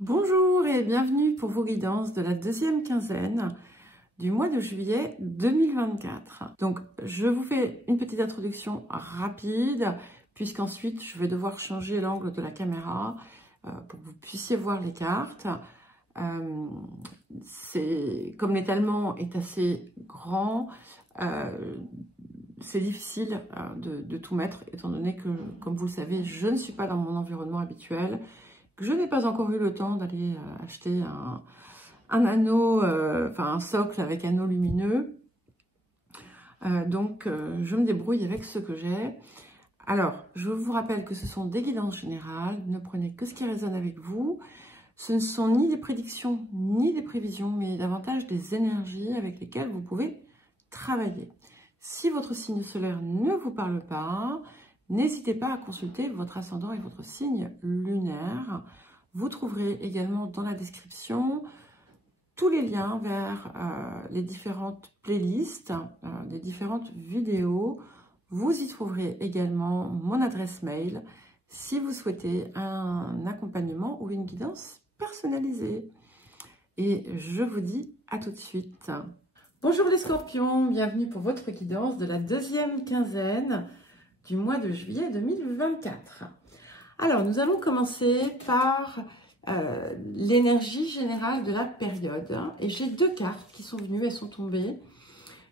Bonjour et bienvenue pour vos guidances de la deuxième quinzaine du mois de juillet 2024. Donc, je vous fais une petite introduction rapide, puisqu'ensuite, je vais devoir changer l'angle de la caméra pour que vous puissiez voir les cartes. Comme l'étalement est assez grand, c'est difficile de tout mettre, étant donné que, comme vous le savez, je ne suis pas dans mon environnement habituel. Je n'ai pas encore eu le temps d'aller acheter un anneau, enfin un socle avec anneau lumineux. Donc, je me débrouille avec ce que j'ai. Alors, je vous rappelle que ce sont des guidances générales. Ne prenez que ce qui résonne avec vous. Ce ne sont ni des prédictions, ni des prévisions, mais davantage des énergies avec lesquelles vous pouvez travailler. Si votre signe solaire ne vous parle pas, n'hésitez pas à consulter votre ascendant et votre signe lunaire. Vous trouverez également dans la description tous les liens vers les différentes playlists, les différentes vidéos. Vous y trouverez également mon adresse mail si vous souhaitez un accompagnement ou une guidance personnalisée. Et je vous dis à tout de suite. Bonjour les scorpions, bienvenue pour votre guidance de la deuxième quinzaine du mois de juillet 2024. Alors, nous allons commencer par l'énergie générale de la période. Et j'ai deux cartes qui sont venues, elles sont tombées.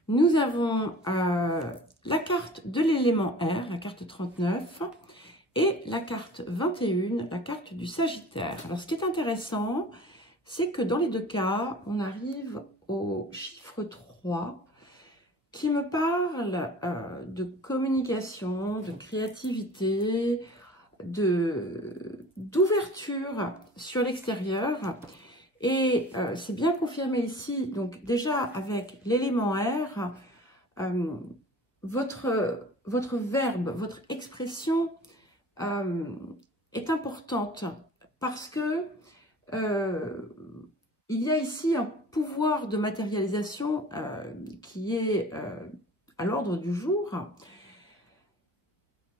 Nous avons la carte de l'élément R, la carte 39, et la carte 21, la carte du Sagittaire. Alors, ce qui est intéressant, c'est que dans les deux cas, on arrive au chiffre 3, qui me parle de communication, de créativité, d'ouverture sur l'extérieur. Et c'est bien confirmé ici, donc déjà avec l'élément R, votre verbe, votre expression est importante parce que il y a ici un pouvoir de matérialisation qui est à l'ordre du jour.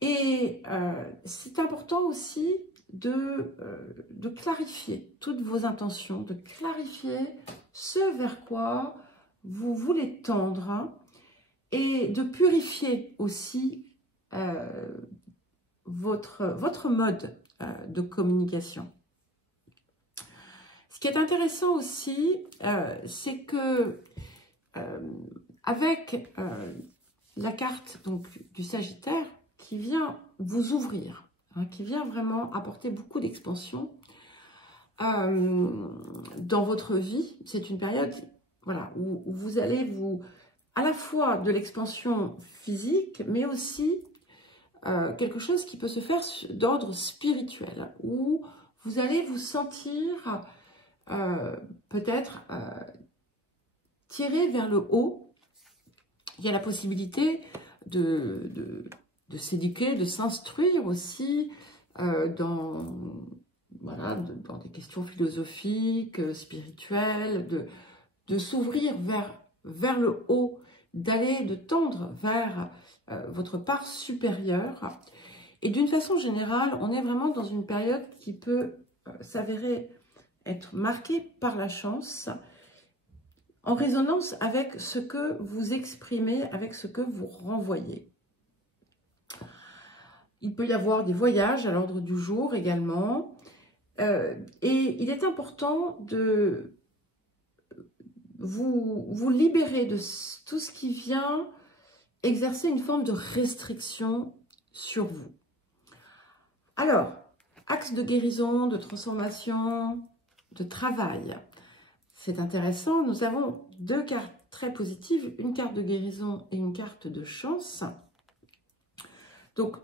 Et c'est important aussi de clarifier toutes vos intentions, de clarifier ce vers quoi vous voulez tendre et de purifier aussi votre mode de communication. Ce qui est intéressant aussi, c'est que avec la carte donc, du Sagittaire qui vient vous ouvrir, qui vient vraiment apporter beaucoup d'expansion dans votre vie, c'est une période voilà, où vous allez à la fois de l'expansion physique, mais aussi quelque chose qui peut se faire d'ordre spirituel, où vous allez vous sentir peut-être tiré vers le haut. Il y a la possibilité de s'éduquer, de s'instruire aussi dans des questions philosophiques, spirituelles, de s'ouvrir vers le haut, de tendre vers votre part supérieure. Et d'une façon générale, on est vraiment dans une période qui peut s'avérer être marquée par la chance, en résonance avec ce que vous exprimez, avec ce que vous renvoyez. Il peut y avoir des voyages à l'ordre du jour également. Et il est important de vous libérer de tout ce qui vient exercer une forme de restriction sur vous. Alors, axe de guérison, de transformation, de travail. C'est intéressant, nous avons deux cartes très positives, une carte de guérison et une carte de chance. Donc,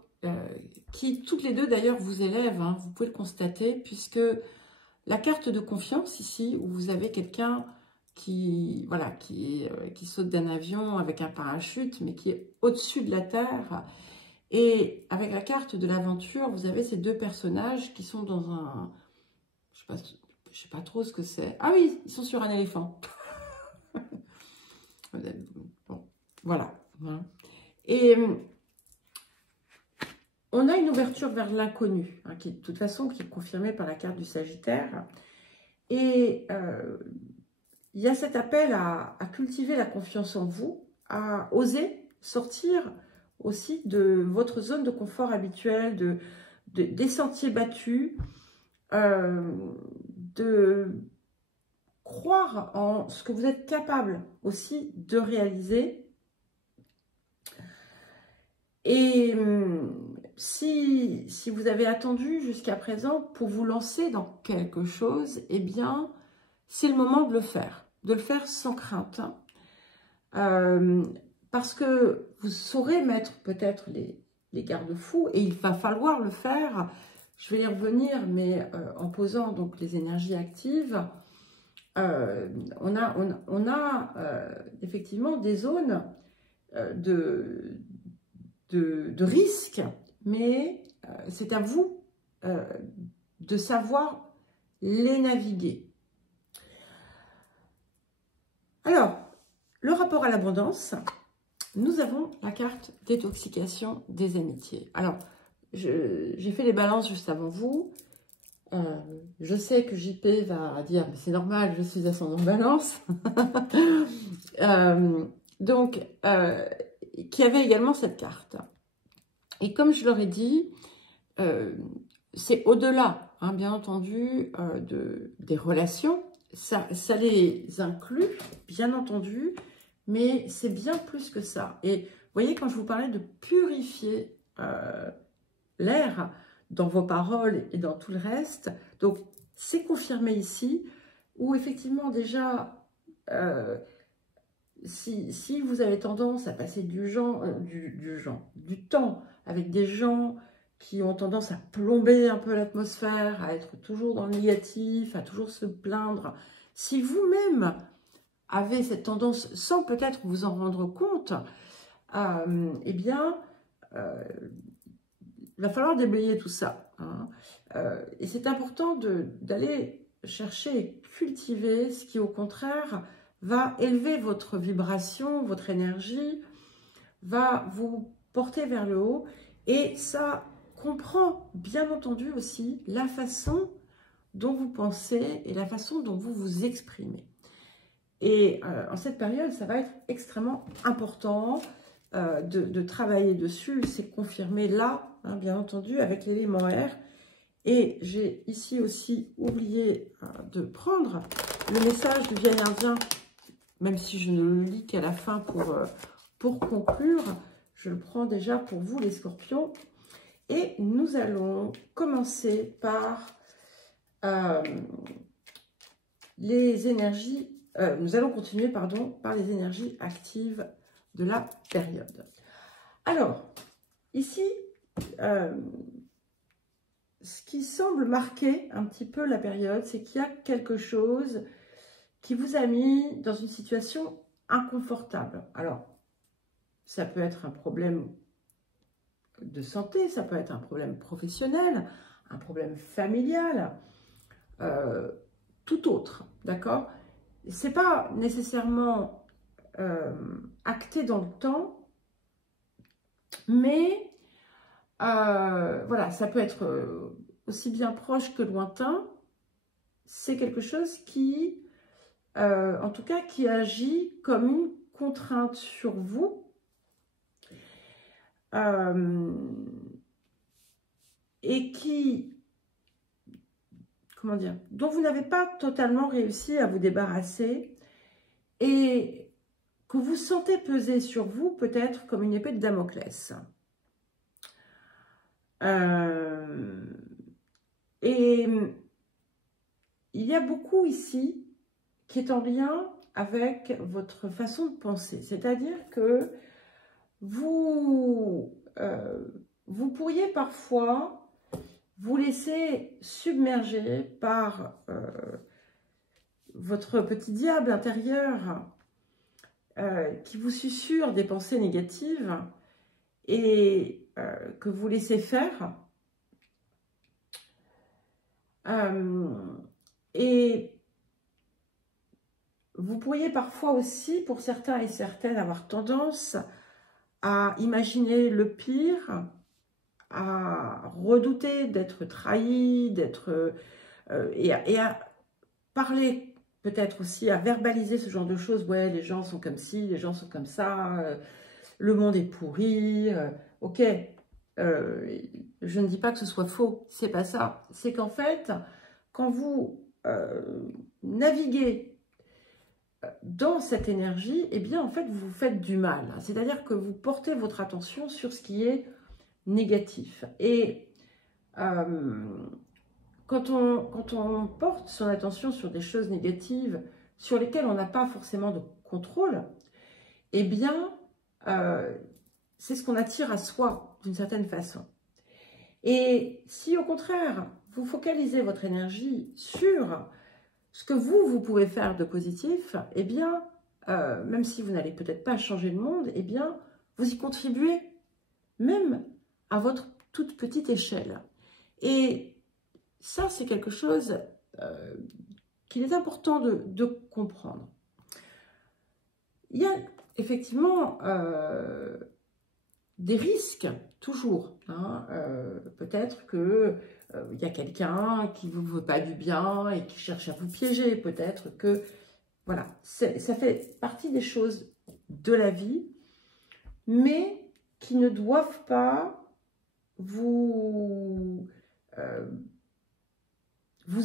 qui toutes les deux d'ailleurs vous élèvent, hein, vous pouvez le constater, puisque la carte de confiance ici, où vous avez quelqu'un qui saute d'un avion avec un parachute, mais qui est au-dessus de la terre, et avec la carte de l'aventure, vous avez ces deux personnages qui sont dans un... Je sais pas trop ce que c'est. Ah oui, ils sont sur un éléphant. Bon, voilà. Et on a une ouverture vers l'inconnu, hein, qui de toute façon qui est confirmée par la carte du Sagittaire. Et il y a cet appel à cultiver la confiance en vous, à oser sortir aussi de votre zone de confort habituelle, des sentiers battus, de croire en ce que vous êtes capable aussi de réaliser. Et si vous avez attendu jusqu'à présent pour vous lancer dans quelque chose, eh bien, c'est le moment de le faire sans crainte. Parce que vous saurez mettre peut-être les garde-fous et il va falloir le faire. Je vais y revenir, mais en posant donc les énergies actives, on a effectivement des zones de risque, mais c'est à vous de savoir les naviguer. Alors, le rapport à l'abondance, nous avons la carte détoxication des amitiés. Alors, j'ai fait les balances juste avant vous. Je sais que JP va dire, mais c'est normal, je suis ascendant balance. Donc, qui avait également cette carte. Et comme je leur ai dit, c'est au-delà, hein, bien entendu, des relations. Ça les inclut, bien entendu, mais c'est bien plus que ça. Et vous voyez, quand je vous parlais de purifier l'air dans vos paroles et dans tout le reste, donc c'est confirmé ici, où effectivement déjà, si vous avez tendance à passer du temps avec des gens qui ont tendance à plomber un peu l'atmosphère, à être toujours dans le négatif, à toujours se plaindre, si vous-même avez cette tendance, sans peut-être vous en rendre compte, eh bien, il va falloir déblayer tout ça. Hein. Et c'est important d'aller chercher et cultiver ce qui, au contraire, va élever votre vibration, votre énergie, va vous porter vers le haut. Et ça comprend, bien entendu, aussi la façon dont vous pensez et la façon dont vous vous exprimez. Et en cette période, ça va être extrêmement important de travailler dessus. C'est confirmé là, hein, bien entendu, avec l'élément R. Et j'ai ici aussi oublié de prendre le message du vieil indien, même si je ne le lis qu'à la fin pour conclure. Je le prends déjà pour vous, les scorpions. Et nous allons commencer par les énergies, nous allons continuer, pardon, par les énergies actives de la période. Alors, ici, ce qui semble marquer un petit peu la période, c'est qu'il y a quelque chose qui vous a mis dans une situation inconfortable. Alors, ça peut être un problème de santé, ça peut être un problème professionnel, un problème familial, tout autre, d'accord? C'est pas nécessairement acté dans le temps, mais voilà, ça peut être aussi bien proche que lointain. C'est quelque chose qui, en tout cas, qui agit comme une contrainte sur vous. Et qui, comment dire, dont vous n'avez pas totalement réussi à vous débarrasser et que vous sentez peser sur vous peut-être comme une épée de Damoclès. Et il y a beaucoup ici qui est en lien avec votre façon de penser. C'est-à-dire que vous pourriez parfois vous laisser submerger par votre petit diable intérieur qui vous susurre des pensées négatives et que vous laissez faire. Et vous pourriez parfois aussi, pour certains et certaines, avoir tendance à imaginer le pire, à redouter d'être trahi, d'être et à parler peut-être aussi, à verbaliser ce genre de choses. Ouais, les gens sont comme ci, les gens sont comme ça, le monde est pourri. Ok, je ne dis pas que ce soit faux, c'est pas ça. C'est qu'en fait, quand vous naviguez dans cette énergie, eh bien, en fait, vous vous faites du mal. C'est-à-dire que vous portez votre attention sur ce qui est négatif. Et quand on porte son attention sur des choses négatives sur lesquelles on n'a pas forcément de contrôle, eh bien, c'est ce qu'on attire à soi d'une certaine façon. Et si au contraire, vous focalisez votre énergie sur ce que vous pouvez faire de positif, eh bien, même si vous n'allez peut-être pas changer le monde, eh bien, vous y contribuez, même à votre toute petite échelle. Et ça, c'est quelque chose qu'il est important de comprendre. Il y a effectivement des risques, toujours. Hein, peut-être qu'il y a quelqu'un qui ne vous veut pas du bien et qui cherche à vous piéger. Peut-être que, voilà, ça fait partie des choses de la vie, mais qui ne doivent pas vous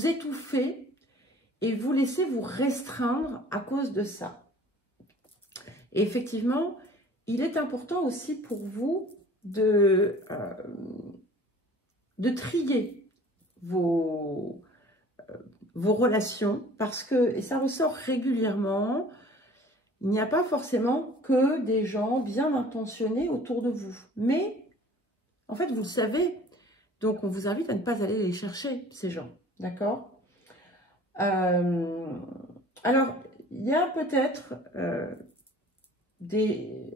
étouffer et vous laisser vous restreindre à cause de ça. Et effectivement, il est important aussi pour vous de trier vos relations, parce que, et ça ressort régulièrement, il n'y a pas forcément que des gens bien intentionnés autour de vous. Mais, en fait, vous le savez, donc on vous invite à ne pas aller les chercher, ces gens. D'accord? Alors, il y a peut-être des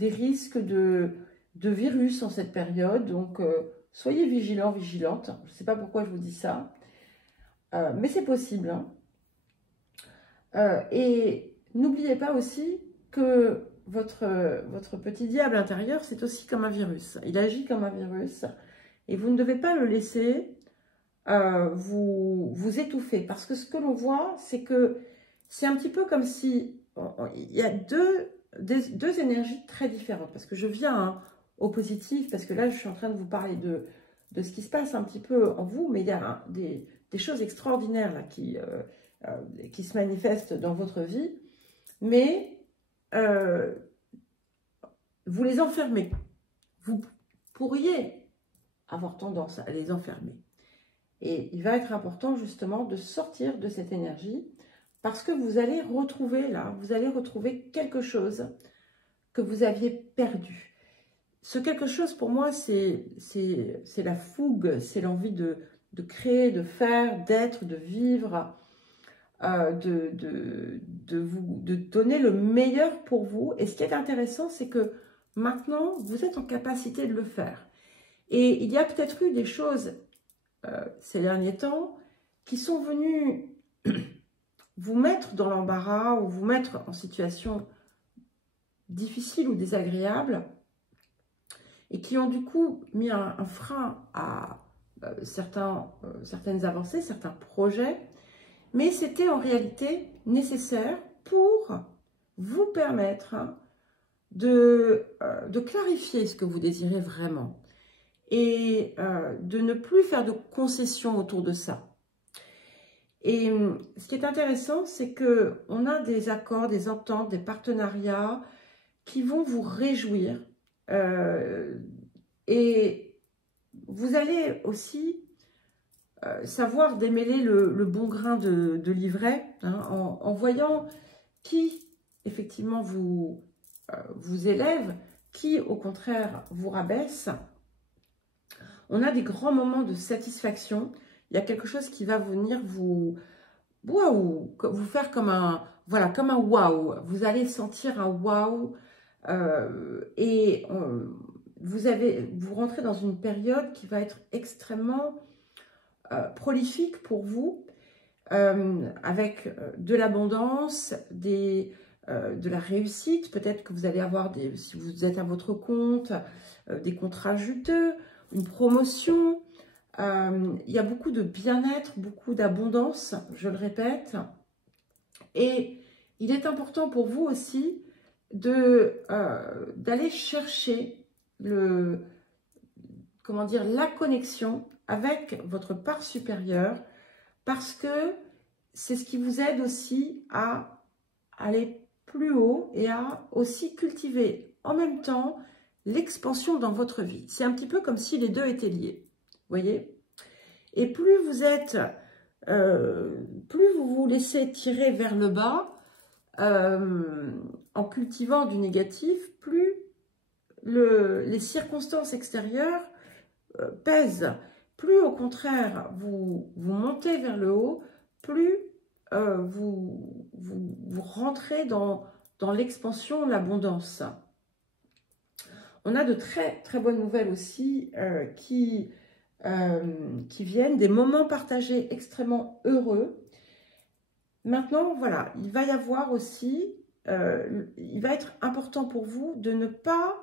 risques de virus en cette période. Donc, soyez vigilants, vigilantes. Je ne sais pas pourquoi je vous dis ça. Mais c'est possible. Hein. Et n'oubliez pas aussi que votre petit diable intérieur, c'est aussi comme un virus. Il agit comme un virus. Et vous ne devez pas le laisser vous étouffer. Parce que ce que l'on voit, c'est que c'est un petit peu comme si il y a deux énergies très différentes. Parce que je viens au positif, parce que là, je suis en train de vous parler de ce qui se passe un petit peu en vous, mais il y a des choses extraordinaires là, qui se manifestent dans votre vie. Mais vous les enfermez. Vous pourriez avoir tendance à les enfermer. Et il va être important justement de sortir de cette énergie parce que vous allez retrouver là, vous allez retrouver quelque chose que vous aviez perdu. Ce quelque chose pour moi, c'est la fougue, c'est l'envie de créer, de faire, d'être, de vivre, de donner le meilleur pour vous. Et ce qui est intéressant, c'est que maintenant, vous êtes en capacité de le faire. Et il y a peut-être eu des choses ces derniers temps qui sont venus vous mettre dans l'embarras ou vous mettre en situation difficile ou désagréable et qui ont du coup mis un frein à certaines avancées, certains projets, mais c'était en réalité nécessaire pour vous permettre de clarifier ce que vous désirez vraiment et de ne plus faire de concessions autour de ça. Et ce qui est intéressant, c'est qu'on a des accords, des ententes, des partenariats qui vont vous réjouir. Et vous allez aussi savoir démêler le bon grain de livret, hein, en voyant qui, effectivement, vous élève, qui, au contraire, vous rabaisse. On a des grands moments de satisfaction. Il y a quelque chose qui va venir vous faire comme un waouh. Vous allez sentir un waouh et vous rentrez dans une période qui va être extrêmement prolifique pour vous, avec de l'abondance, de la réussite. Peut-être que vous allez avoir, si vous êtes à votre compte, des contrats juteux, une promotion, Il y a beaucoup de bien-être, beaucoup d'abondance, je le répète. Et il est important pour vous aussi d'aller chercher comment dire, la connexion avec votre part supérieure, parce que c'est ce qui vous aide aussi à aller plus haut et à aussi cultiver en même temps l'expansion dans votre vie. C'est un petit peu comme si les deux étaient liés, vous voyez? Et plus vous êtes, plus vous vous laissez tirer vers le bas, en cultivant du négatif, plus les circonstances extérieures pèsent. Plus au contraire, vous montez vers le haut, plus vous rentrez dans l'expansion, l'abondance. On a de très très bonnes nouvelles aussi qui viennent, des moments partagés extrêmement heureux. Maintenant, voilà, il va y avoir aussi, il va être important pour vous de ne pas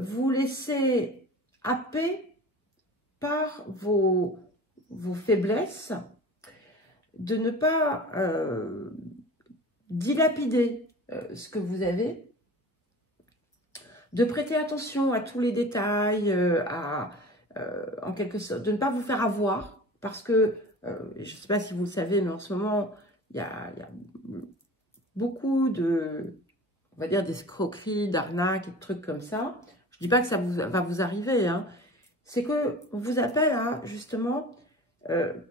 vous laisser happer par vos faiblesses, de ne pas dilapider ce que vous avez, de prêter attention à tous les détails, en quelque sorte, de ne pas vous faire avoir, parce que, je ne sais pas si vous le savez, mais en ce moment, il y a beaucoup de, on va dire, d'escroqueries, d'arnaques, de trucs comme ça. Je ne dis pas que ça va vous arriver, hein. C'est qu'on vous appelle à, justement,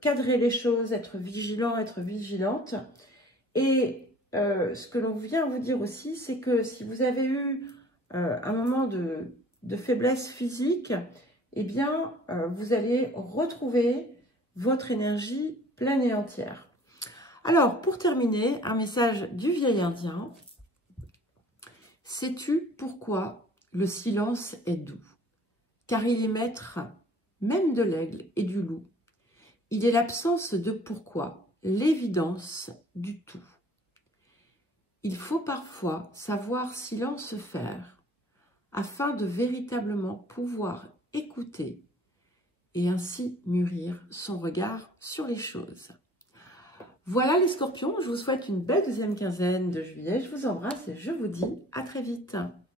cadrer les choses, être vigilant, être vigilante. Et ce que l'on vient vous dire aussi, c'est que si vous avez eu un moment de faiblesse physique, eh bien, vous allez retrouver votre énergie pleine et entière. Alors, pour terminer, un message du vieil indien. Sais-tu pourquoi le silence est doux? Car il est maître même de l'aigle et du loup. Il est l'absence de pourquoi, l'évidence du tout. Il faut parfois savoir silence faire, afin de véritablement pouvoir écouter et ainsi mûrir son regard sur les choses. Voilà les scorpions, je vous souhaite une belle deuxième quinzaine de juillet. Je vous embrasse et je vous dis à très vite.